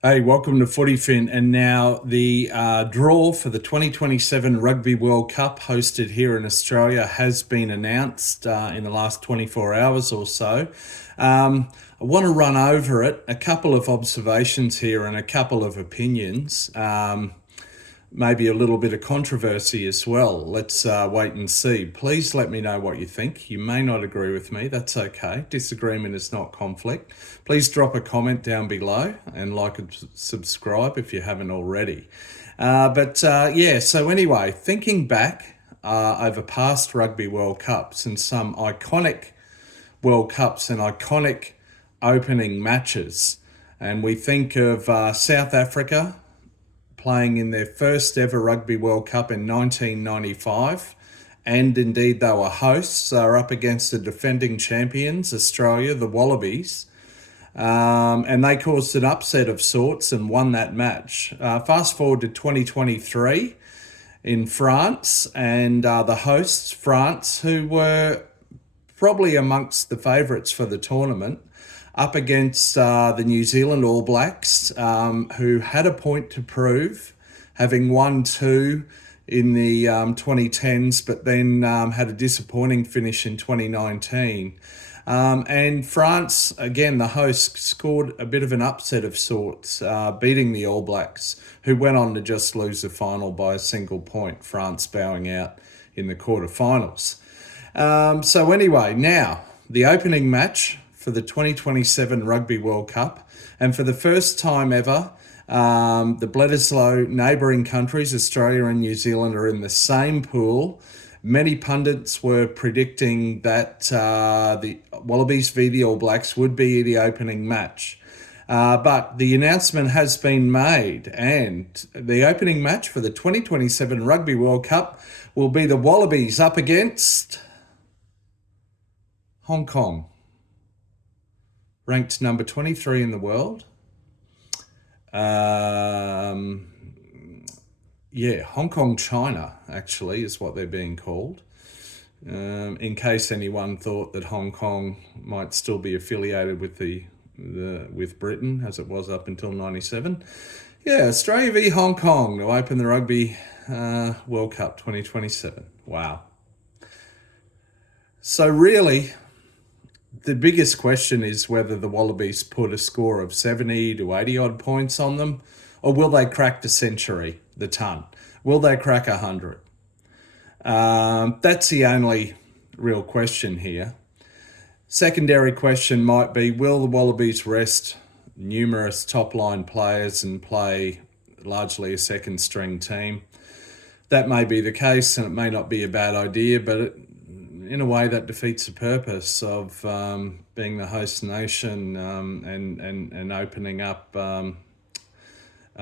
Hey, welcome to Footy Fin. And now the draw for the 2027 Rugby World Cup hosted here in Australia has been announced in the last 24 hours or so. I want to run over it, a couple of observations here and a couple of opinions. Maybe a little bit of controversy as well. Let's wait and see. Please let me know what you think. You may not agree with me. That's okay. Disagreement is not conflict. Please drop a comment down below and like and subscribe if you haven't already. So anyway, thinking back over past Rugby World Cups and some iconic World Cups and iconic opening matches, and we think of South Africa playing in their first ever Rugby World Cup in 1995. And indeed, they were hosts. They were up against the defending champions, Australia, the Wallabies. And they caused an upset of sorts and won that match. Fast forward to 2023 in France, and the hosts, France, who were probably amongst the favourites for the tournament, up against the New Zealand All Blacks, who had a point to prove, having won two in the 2010s, but then had a disappointing finish in 2019. And France, again, the hosts, scored a bit of an upset of sorts, beating the All Blacks, who went on to just lose the final by a single point, France bowing out in the quarterfinals. So anyway, now the opening match for the 2027 Rugby World Cup. And for the first time ever, the Bledisloe neighbouring countries, Australia and New Zealand, are in the same pool. Many pundits were predicting that the Wallabies v the All Blacks would be the opening match. But the announcement has been made, and the opening match for the 2027 Rugby World Cup will be the Wallabies up against Hong Kong, ranked number 23 in the world. Hong Kong, China, actually, is what they're being called. In case anyone thought that Hong Kong might still be affiliated with with Britain, as it was up until '97. Yeah, Australia v Hong Kong to open the Rugby World Cup 2027. Wow. So really, the biggest question is whether the Wallabies put a score of 70 to 80 odd points on them, or will they crack the century, the ton? Will they crack 100? That's the only real question here. Secondary question might be, will the Wallabies rest numerous top-line players and play largely a second-string team? That may be the case, and it may not be a bad idea, but in a way that defeats the purpose of being the host nation and opening up a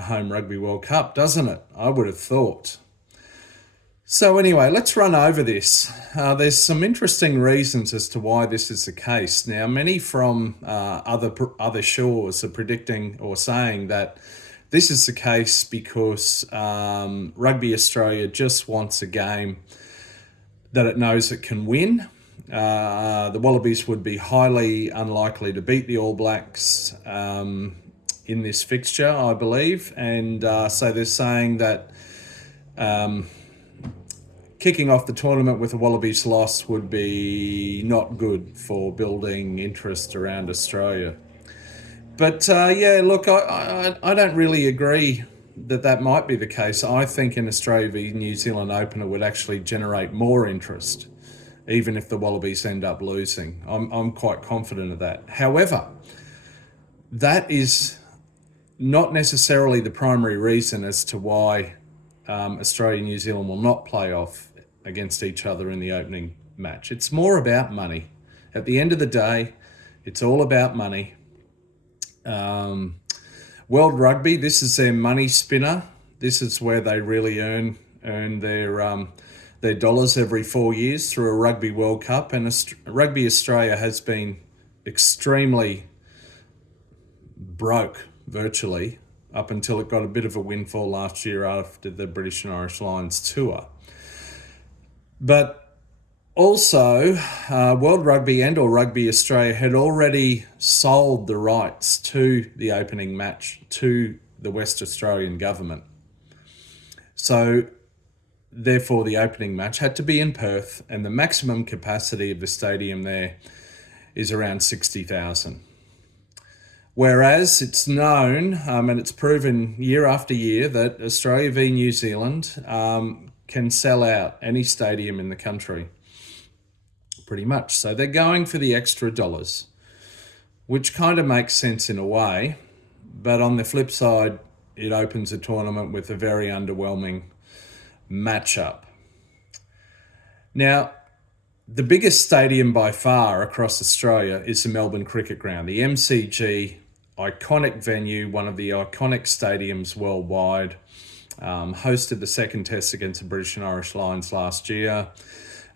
home Rugby World Cup, doesn't it? I would have thought. So anyway, let's run over this. There's some interesting reasons as to why this is the case. Now, many from other shores are predicting or saying that this is the case because Rugby Australia just wants a game that it knows it can win. The Wallabies would be highly unlikely to beat the All Blacks in this fixture, I believe. And so they're saying that kicking off the tournament with a Wallabies loss would be not good for building interest around Australia. But look, I don't really agree that might be the case. I think an Australia v New Zealand opener would actually generate more interest, even if the Wallabies end up losing. I'm quite confident of that. However, that is not necessarily the primary reason as to why Australia and New Zealand will not play off against each other in the opening match. It's more about money. At the end of the day, it's all about money. World Rugby, this is their money spinner. This is where they really earn their dollars every 4 years through a Rugby World Cup. And Rugby Australia has been extremely broke, virtually, up until it got a bit of a windfall last year after the British and Irish Lions tour. But Also, World Rugby and or Rugby Australia had already sold the rights to the opening match to the West Australian government. So therefore, the opening match had to be in Perth, and the maximum capacity of the stadium there is around 60,000. Whereas it's known, and it's proven year after year, that Australia v New Zealand can sell out any stadium in the country, pretty much. So they're going for the extra dollars, which kind of makes sense in a way. But on the flip side, it opens a tournament with a very underwhelming matchup. Now, the biggest stadium by far across Australia is the Melbourne Cricket Ground, the MCG, iconic venue, one of the iconic stadiums worldwide. Hosted the second test against the British and Irish Lions last year.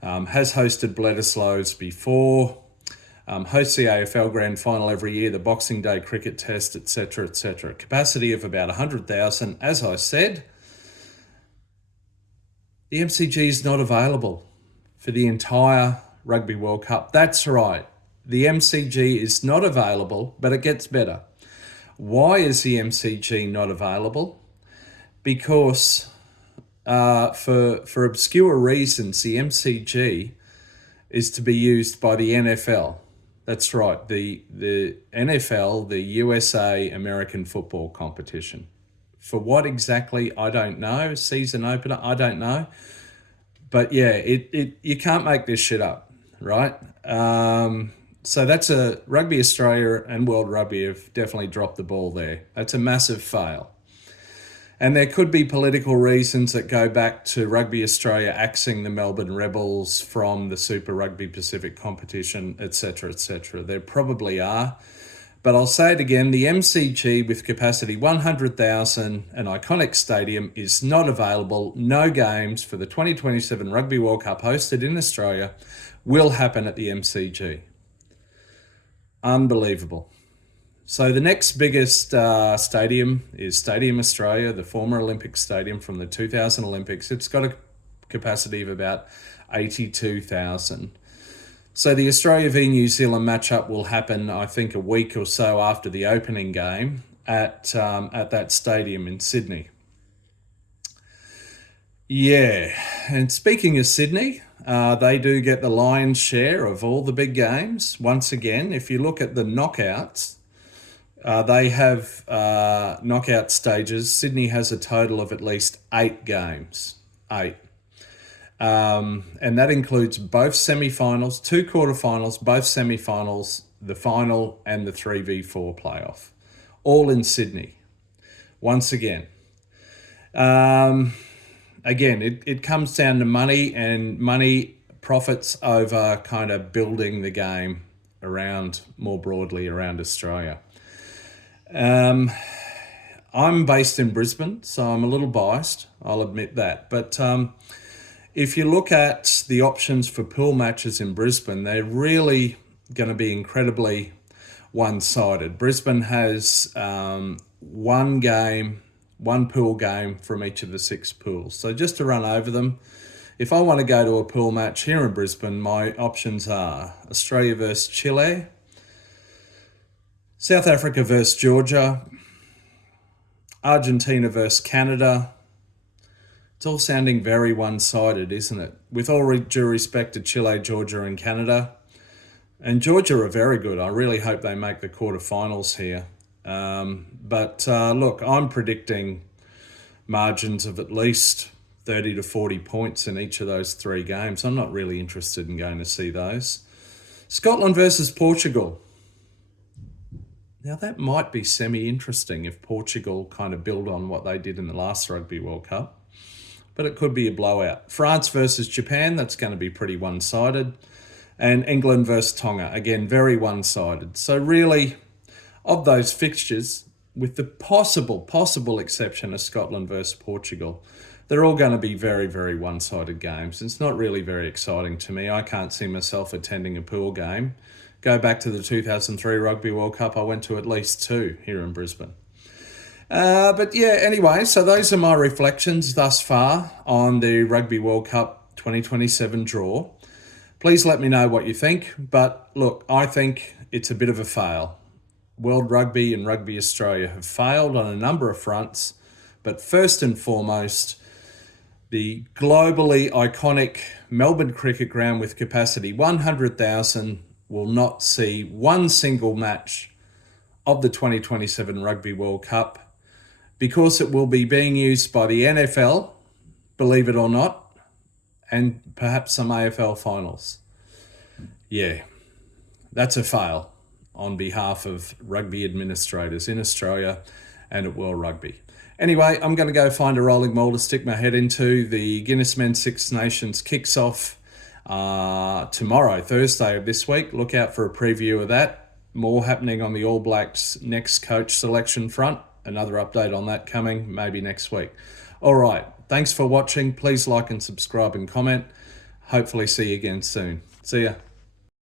Has hosted Bledisloe's before. Hosts the AFL Grand Final every year, the Boxing Day Cricket Test, etc., etc. Capacity of about 100,000. As I said, the MCG is not available for the entire Rugby World Cup. That's right. The MCG is not available, but it gets better. Why is the MCG not available? Because for obscure reasons, the MCG is to be used by the NFL. That's right, the NFL, the USA American football competition. For what exactly, I don't know. Season opener, I don't know. But yeah, you can't make this shit up, right? So that's Rugby Australia and World Rugby have definitely dropped the ball there. That's a massive fail. And there could be political reasons that go back to Rugby Australia axing the Melbourne Rebels from the Super Rugby Pacific competition, etc., etc. There probably are. But I'll say it again, the MCG with capacity 100,000, an iconic stadium, is not available. No games for the 2027 Rugby World Cup hosted in Australia will happen at the MCG. Unbelievable. So the next biggest stadium is Stadium Australia, the former Olympic stadium from the 2000 Olympics. It's got a capacity of about 82,000. So the Australia v New Zealand matchup will happen, I think, a week or so after the opening game at that stadium in Sydney. Yeah, and speaking of Sydney, they do get the lion's share of all the big games. Once again, if you look at the knockouts, they have knockout stages. Sydney has a total of at least 8 games. 8. And that includes both semi-finals, 2 quarterfinals, both semi-finals, the final and the 3v4 playoff. All in Sydney. Once again. It comes down to money, and money profits over kind of building the game around, more broadly, around Australia. I'm based in Brisbane, so I'm a little biased, I'll admit that. But if you look at the options for pool matches in Brisbane, they're really going to be incredibly one-sided. Brisbane has one pool game from each of the 6 pools. So just to run over them, if I want to go to a pool match here in Brisbane, my options are Australia versus Chile, South Africa versus Georgia, Argentina versus Canada. It's all sounding very one-sided, isn't it? With all due respect to Chile, Georgia and Canada. And Georgia are very good. I really hope they make the quarterfinals here. Look, I'm predicting margins of at least 30 to 40 points in each of those 3 games. I'm not really interested in going to see those. Scotland versus Portugal. Now, that might be semi-interesting if Portugal kind of build on what they did in the last Rugby World Cup, but it could be a blowout. France versus Japan, that's going to be pretty one-sided. And England versus Tonga, again, very one-sided. So really, of those fixtures, with the possible exception of Scotland versus Portugal, they're all going to be very, very one-sided games. It's not really very exciting to me. I can't see myself attending a pool game. Go back to the 2003 Rugby World Cup, I went to at least 2 here in Brisbane. Anyway, so those are my reflections thus far on the Rugby World Cup 2027 draw. Please let me know what you think. But look, I think it's a bit of a fail. World Rugby and Rugby Australia have failed on a number of fronts. But first and foremost, the globally iconic Melbourne Cricket Ground with capacity 100,000 will not see one single match of the 2027 Rugby World Cup because it will be being used by the NFL, believe it or not, and perhaps some AFL finals. Yeah, that's a fail on behalf of rugby administrators in Australia and at World Rugby. Anyway, I'm going to go find a rolling maul to stick my head into. The Guinness Men's Six Nations kicks off tomorrow, Thursday of this week. Look out for a preview of that. More happening on the All Blacks' next coach selection front. Another update on that coming maybe next week. All right, thanks for watching. Please like and subscribe and comment. Hopefully see you again soon. See ya.